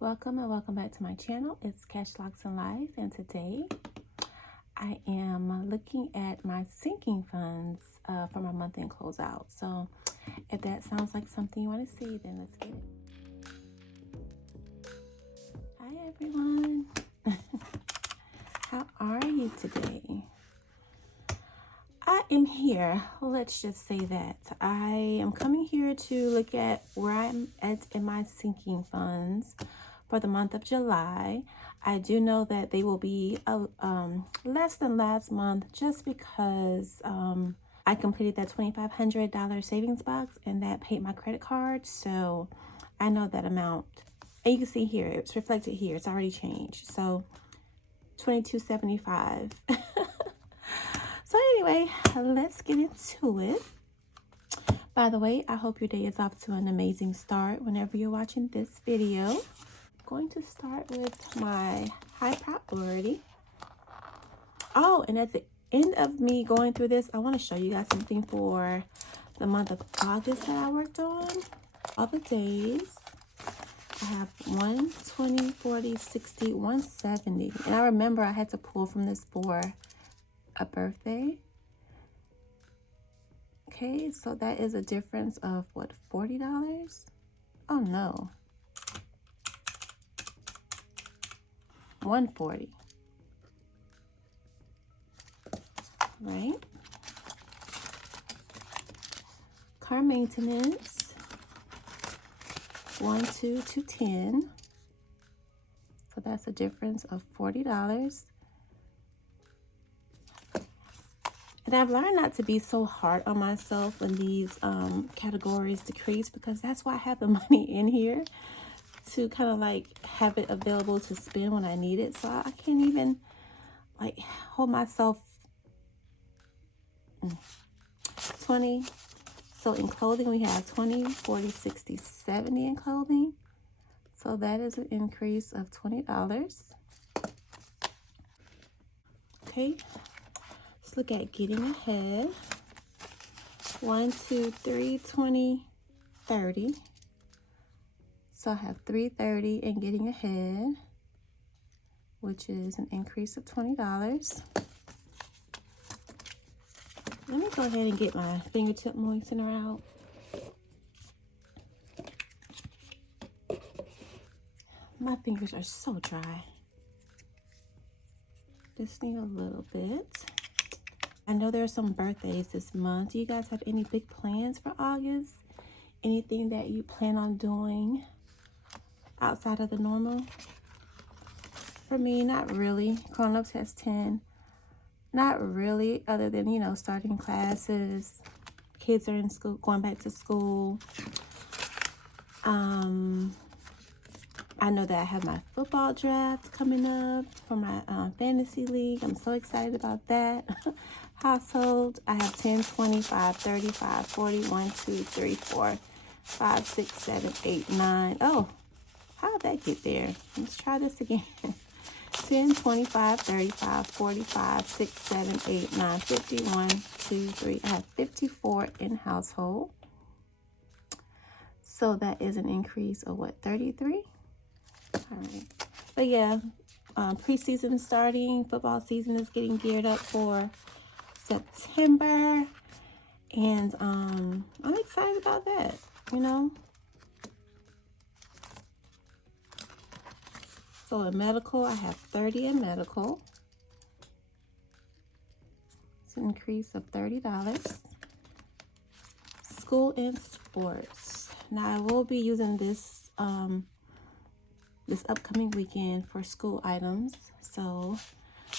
Welcome and welcome back to my channel. It's CashLocsnlife, and today I am looking at my sinking funds for my month-end closeout. So if that sounds like something you want to see, then let's get it. Hi everyone. How are you today? I am here. Let's just say that I am coming here to look at where I'm at in my sinking funds for the month of July. I do know that they will be less than last month just because I completed that $2,500 savings box and that paid my credit card. So I know that amount. And you can see here, it's reflected here. It's already changed. So $22.75. So anyway, let's get into it. By the way, I hope your day is off to an amazing start whenever you're watching this video. I'm going to start with my high priority. Oh, and at the end of me going through this, I want to show you guys something for the month of August that I worked on. All the days. I have 1, 20, 40, 60, 170. And I remember I had to pull from this for a birthday. Okay, so that is a difference of what, $40? Oh no, 140, right? Car maintenance, 1, 2, 210. So that's a difference of $40. And I've learned not to be so hard on myself when these categories decrease, because that's why I have the money in here to kind of like have it available to spend when I need it. So I can't even like hold myself. 20. So in clothing, we have 20, 40, 60, 70 in clothing. So that is an increase of $20. Okay. Let's look at getting ahead. 1, 2, 3, 20, 30. So I have $330 in getting ahead, which is an increase of $20. Let me go ahead and get my fingertip moistener out. My fingers are so dry. Just need a little bit. I know there are some birthdays this month. Do you guys have any big plans for August? Anything that you plan on doing outside of the normal? For me, not really. Grown-ups has 10. Not really, other than, you know, starting classes. Kids are in school, going back to school. I know that I have my football draft coming up for my fantasy league. I'm so excited about that. Household, I have 10, 25, 35, 40, 1, 2, 3, 4, 5, 6, 7, 8, 9. Oh, how did that get there? Let's try this again. 10, 25, 35, 45, 6, 7, 8, 9, 50, 1, 2, 3. I have 54 in household. So that is an increase of what, 33? All right. But yeah, preseason starting. Football season is getting geared up for September. And I'm excited about that, you know. So in medical, I have 30 in medical. It's an increase of $30. School and sports. Now I will be using this this upcoming weekend for school items. So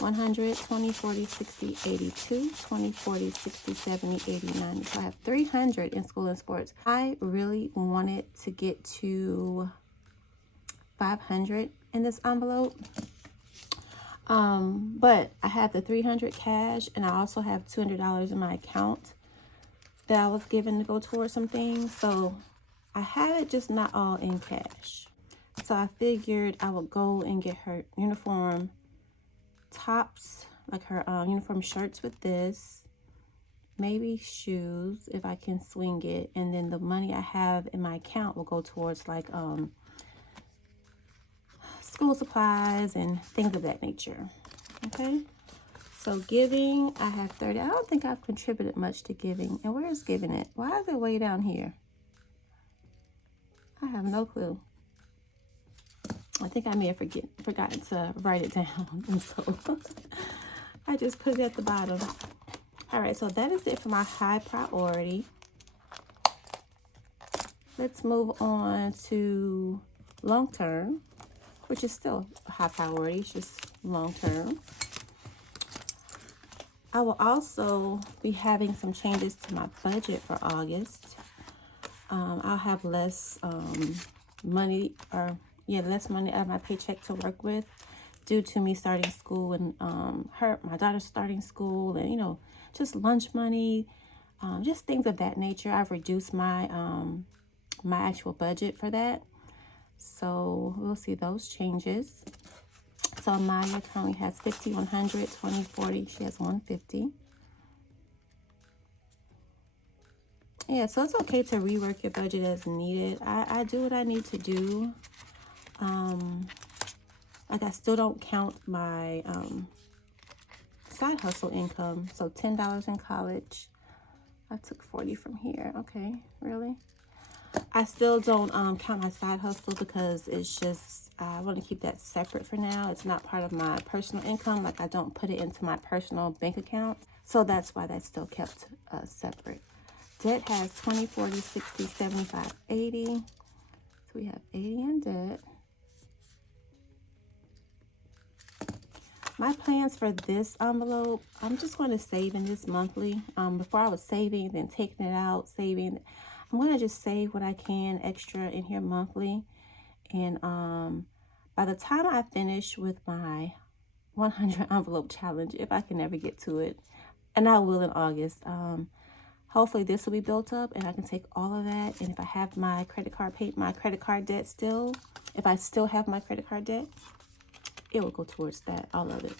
100, 20, 40, 60, 82, 20, 40, 60, 70, 80, 90. So I have 300 in school and sports. I really wanted to get to 500 in this envelope. But I have the 300 cash, and I also have $200 in my account that I was given to go towards some things. So I have it, just not all in cash. So I figured I would go and get her uniform tops, like her uniform shirts with this, maybe shoes if I can swing it, and then the money I have in my account will go towards like school supplies and things of that nature. Okay, so giving, I have 30. I don't think I've contributed much to giving. And where is giving it? Why is it way down here? I have no clue. I think I may have forgotten to write it down. And so I just put it at the bottom. All right, so that is it for my high priority. Let's move on to long term, which is still high priority. It's just long term. I will also be having some changes to my budget for August. I'll have less money, less money out of my paycheck to work with due to me starting school and my daughter's starting school, and, you know, just lunch money, just things of that nature. I've reduced my my actual budget for that. So we'll see those changes. So Maya currently has 50, 100, 20, 40. She has 150. Yeah, so it's okay to rework your budget as needed. I do what I need to do. Like, I still don't count my side hustle income. So $10 in college. I took 40 from here. Okay, really? I still don't count my side hustle because it's just, I want to keep that separate for now. It's not part of my personal income. Like, I don't put it into my personal bank account. So that's why that's still kept separate. Debt has 20, 40, 60, 75, 80. So we have 80 in debt. My plans for this envelope, I'm just going to save in this monthly. Before I was saving, then taking it out, saving. I'm going to just save what I can extra in here monthly. And by the time I finish with my 100 envelope challenge, if I can ever get to it, and I will in August, hopefully this will be built up and I can take all of that. And if I have my credit card debt still, if I still have my credit card debt, it will go towards that, all of it.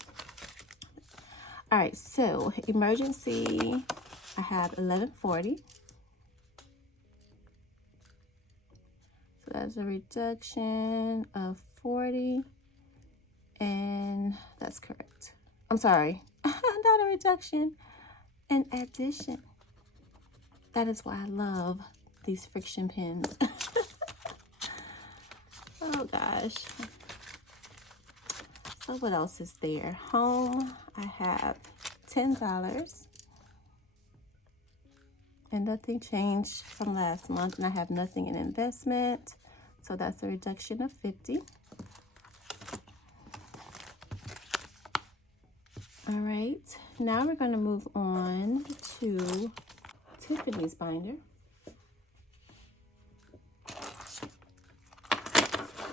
All right, so emergency, I have 1140. So that's a reduction of 40, and that's correct. I'm sorry, not a reduction, an addition. That is why I love these friction pins. Oh gosh. So what else is there? Home, I have $10. And nothing changed from last month. And I have nothing in investment. So that's a reduction of 50. All right. Now we're going to move on to Tiffany's binder.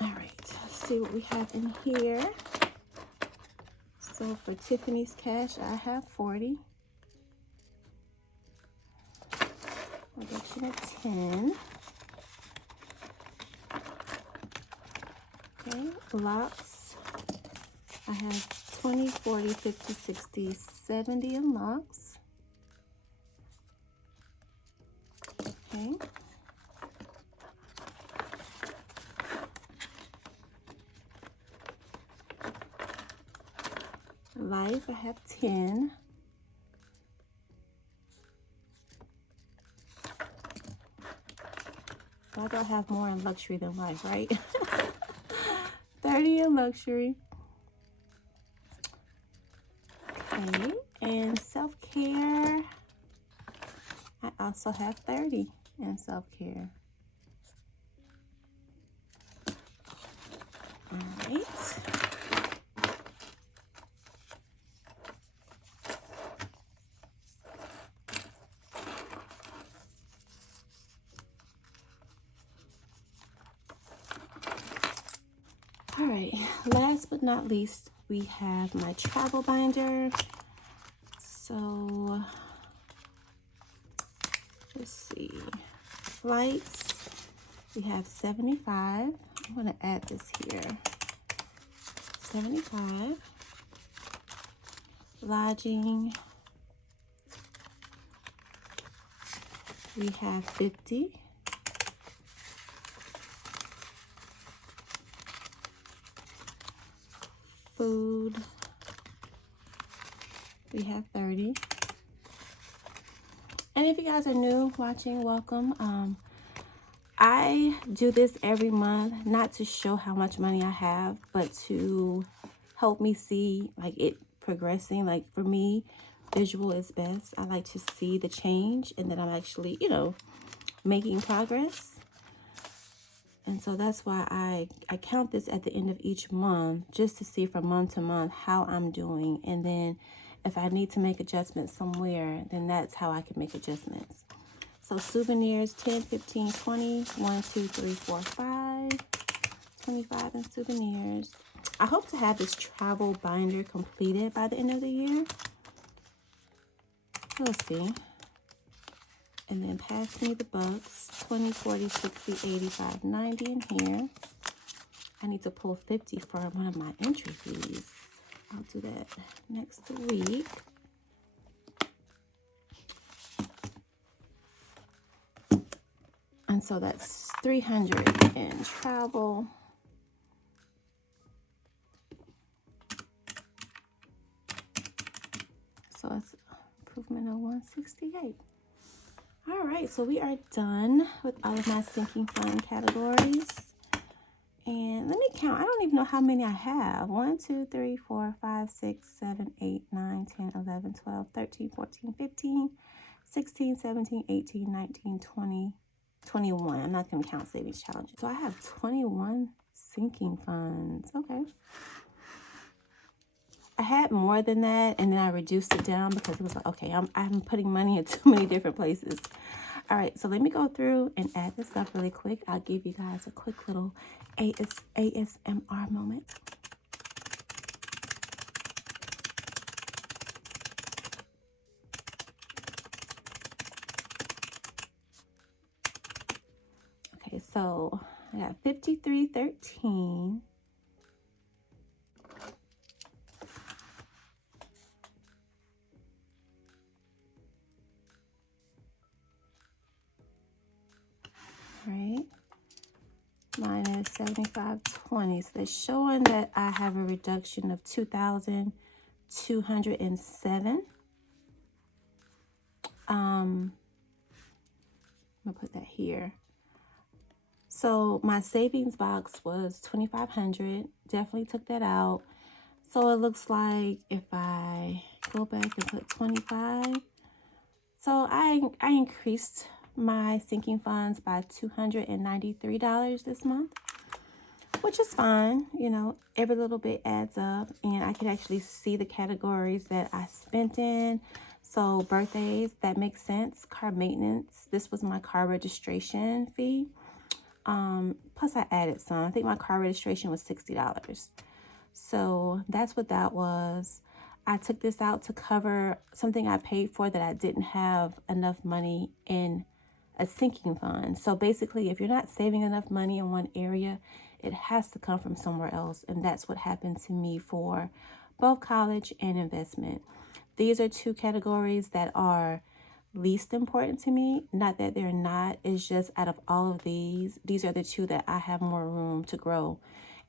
All right. Let's see what we have in here. So for Tiffany's cash, I have 40. Reduction of 10. Okay, Locs. I have 20, 40, 50, 60, 70 in Locs. Okay. Life, I have 10. Why do I have more in luxury than life, right? 30 in luxury. Okay, and self-care, I also have 30 in self-care. All right. All right, last but not least, we have my travel binder. So let's see, flights, we have 75. I'm going to add this here. 75. Lodging, we have 50. food, we have 30. And if you guys are new watching, welcome. I do this every month, not to show how much money I have, but to help me see like it progressing. Like for me, visual is best. I like to see the change and that I'm actually, you know, making progress. And so that's why I count this at the end of each month, just to see from month to month how I'm doing. And then if I need to make adjustments somewhere, then that's how I can make adjustments. So souvenirs, 10, 15, 20, 1, 2, 3, 4, 5, 25 in souvenirs. I hope to have this travel binder completed by the end of the year. Let's see. And then pass me the bucks. 20, 40, 60, 85, 90 in here. I need to pull 50 for one of my entry fees. I'll do that next week. And so that's 300 in travel. So that's improvement of 168. All right, so we are done with all of my sinking fund categories. And let me count. I don't even know how many I have. 1, 2, 3, 4, 5, 6, 7, 8, 9, 10, 11, 12, 13, 14, 15, 16, 17, 18, 19, 20, 21. I'm not going to count savings challenges. So I have 21 sinking funds. Okay. I had more than that, and then I reduced it down because it was like, okay, I'm putting money in too many different places. All right, so let me go through and add this up really quick. I'll give you guys a quick little ASMR moment. Okay, so I got 53.13. Right, minus 75.20. So that's showing that I have a reduction of 2,207. I'm gonna put that here. So my savings box was 2,500. Definitely took that out. So it looks like if I go back and put 25, so I increased my sinking funds by $293 this month, which is fine. You know, every little bit adds up, and I can actually see the categories that I spent in. So birthdays, that makes sense. Car maintenance, this was my car registration fee. Plus I added some. I think my car registration was $60. So that's what that was. I took this out to cover something I paid for that I didn't have enough money in a sinking fund. So basically, if you're not saving enough money in one area, it has to come from somewhere else. And that's what happened to me for both college and investment. These are two categories that are least important to me. Not that they're not, it's just out of all of these are the two that I have more room to grow,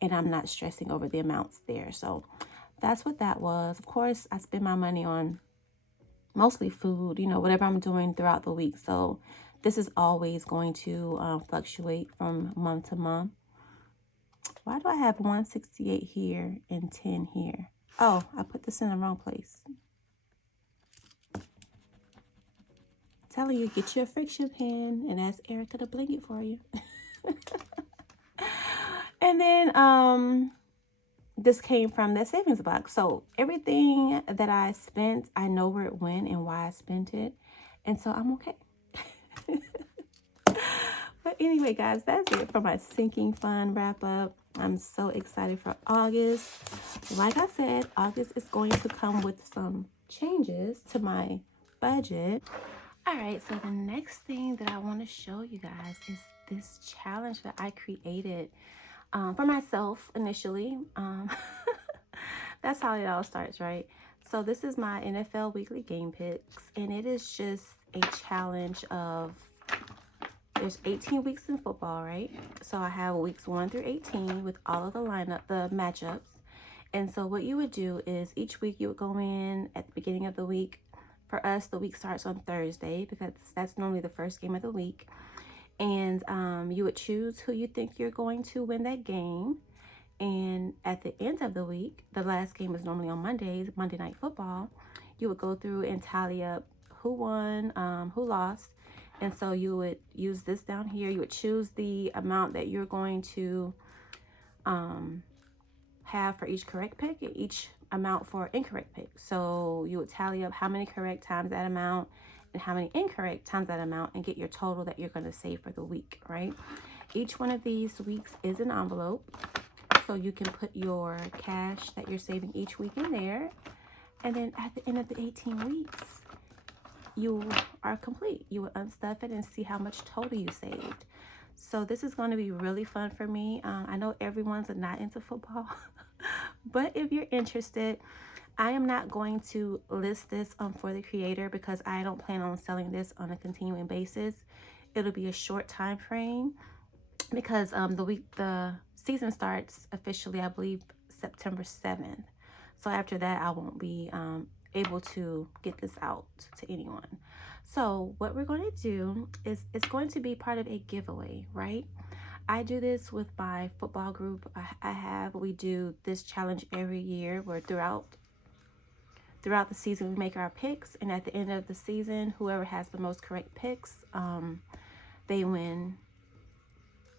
and I'm not stressing over the amounts there. So that's what that was. Of course, I spend my money on mostly food, you know, whatever I'm doing throughout the week. So this is always going to fluctuate from month to month. Why do I have 168 here and 10 here? Oh, I put this in the wrong place. Telling you, get you a friction pen and ask Erica to bling it for you. And then this came from that savings box. So everything that I spent, I know where it went and why I spent it. And so I'm okay. But anyway, guys, that's it for my sinking fund wrap up. I'm so excited for August. Like I said, August is going to come with some changes to my budget. All right, so the next thing that I want to show you guys is this challenge that I created for myself initially. That's how it all starts, right? So this is my NFL weekly game picks, and it is just a challenge of, there's 18 weeks in football, right? So I have weeks 1 through 18 with all of the matchups. And so what you would do is each week you would go in at the beginning of the week. For us, the week starts on Thursday because that's normally the first game of the week. And you would choose who you think you're going to win that game. And at the end of the week, the last game is normally on Mondays, Monday Night Football. You would go through and tally up who won, who lost. And so you would use this down here. You would choose the amount that you're going to have for each correct pick and each amount for incorrect pick. So you would tally up how many correct times that amount and how many incorrect times that amount and get your total that you're going to save for the week, right? Each one of these weeks is an envelope. So you can put your cash that you're saving each week in there. And then at the end of the 18 weeks, you are complete. You will unstuff it and see how much total you saved. So this is going to be really fun for me. I know everyone's not into football, but if you're interested, I am not going to list this for the creator because I don't plan on selling this on a continuing basis. It'll be a short time frame because the season starts officially, I believe, September 7th. So after that, I won't be able to get this out to anyone. So what we're going to do is it's going to be part of a giveaway, right? I do this with my football group. We do this challenge every year where throughout the season we make our picks, and at the end of the season, whoever has the most correct picks, they win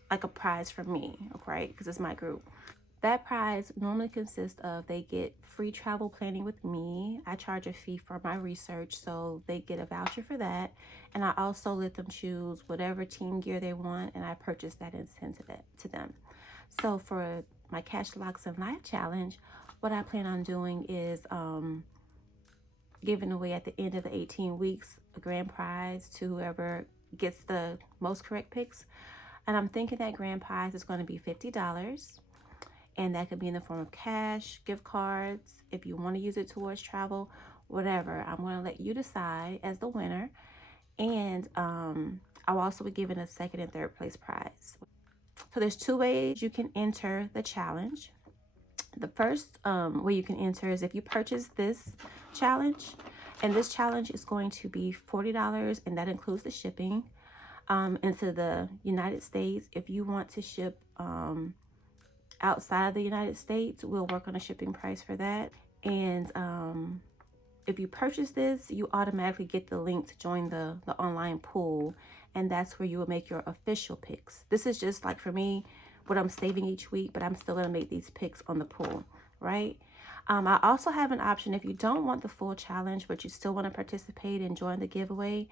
like a prize from me, right? Because it's my group. That prize normally consists of they get free travel planning with me. I charge a fee for my research, so they get a voucher for that. And I also let them choose whatever team gear they want, and I purchase that and send to them. So for my Cash Locks and Life challenge, what I plan on doing is giving away at the end of the 18 weeks a grand prize to whoever gets the most correct picks. And I'm thinking that grand prize is going to be $50. And that could be in the form of cash, gift cards, if you want to use it towards travel, whatever. I'm going to let you decide as the winner. And I'll also be giving a second and third place prize. So there's two ways you can enter the challenge. The first way you can enter is if you purchase this challenge. And this challenge is going to be $40, and that includes the shipping into the United States. If you want to ship outside of the United States, we'll work on a shipping price for that. And if you purchase this, you automatically get the link to join the online pool, and that's where you will make your official picks. This is just like for me what I'm saving each week, but I'm still going to make these picks on the pool, right? I also have an option if you don't want the full challenge but you still want to participate and join the giveaway.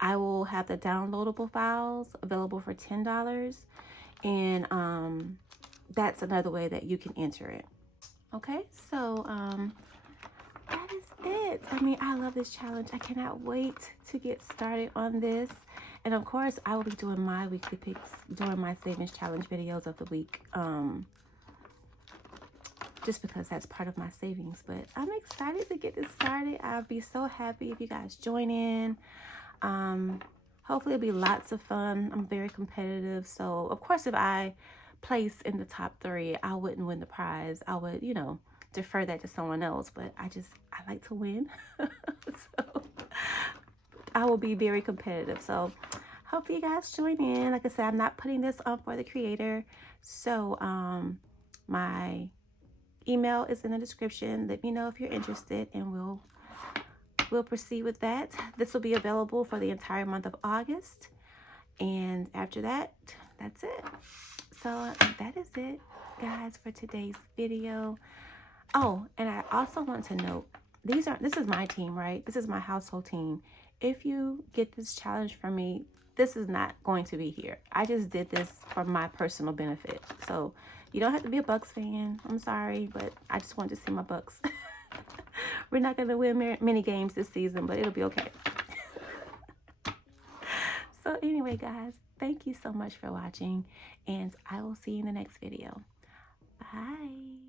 I will have the downloadable files available for $10, and that's another way that you can enter it. Okay, so that is it. I mean, I love this challenge. I cannot wait to get started on this. And of course, I will be doing my weekly picks during my savings challenge videos of the week. Just because that's part of my savings. But I'm excited to get this started. I'll be so happy if you guys join in. Hopefully it'll be lots of fun. I'm very competitive. So of course, if I place in the top 3, I wouldn't win the prize. I would, defer that to someone else, but I like to win. So I will be very competitive. So hopefully you guys join in. Like I said, I'm not putting this on for the creator. So my email is in the description. Let me know if you're interested, and we'll proceed with that. This will be available for the entire month of August, and after that, that's it. So that is it, guys, for today's video. Oh, and I also want to note, this is my team, right? This is my household team. If you get this challenge from me, this is not going to be here. I just did this for my personal benefit. So you don't have to be a Bucks fan. I'm sorry, but I just wanted to see my Bucks. We're not going to win many games this season, but it'll be okay. So anyway, guys, thank you so much for watching, and I will see you in the next video. Bye.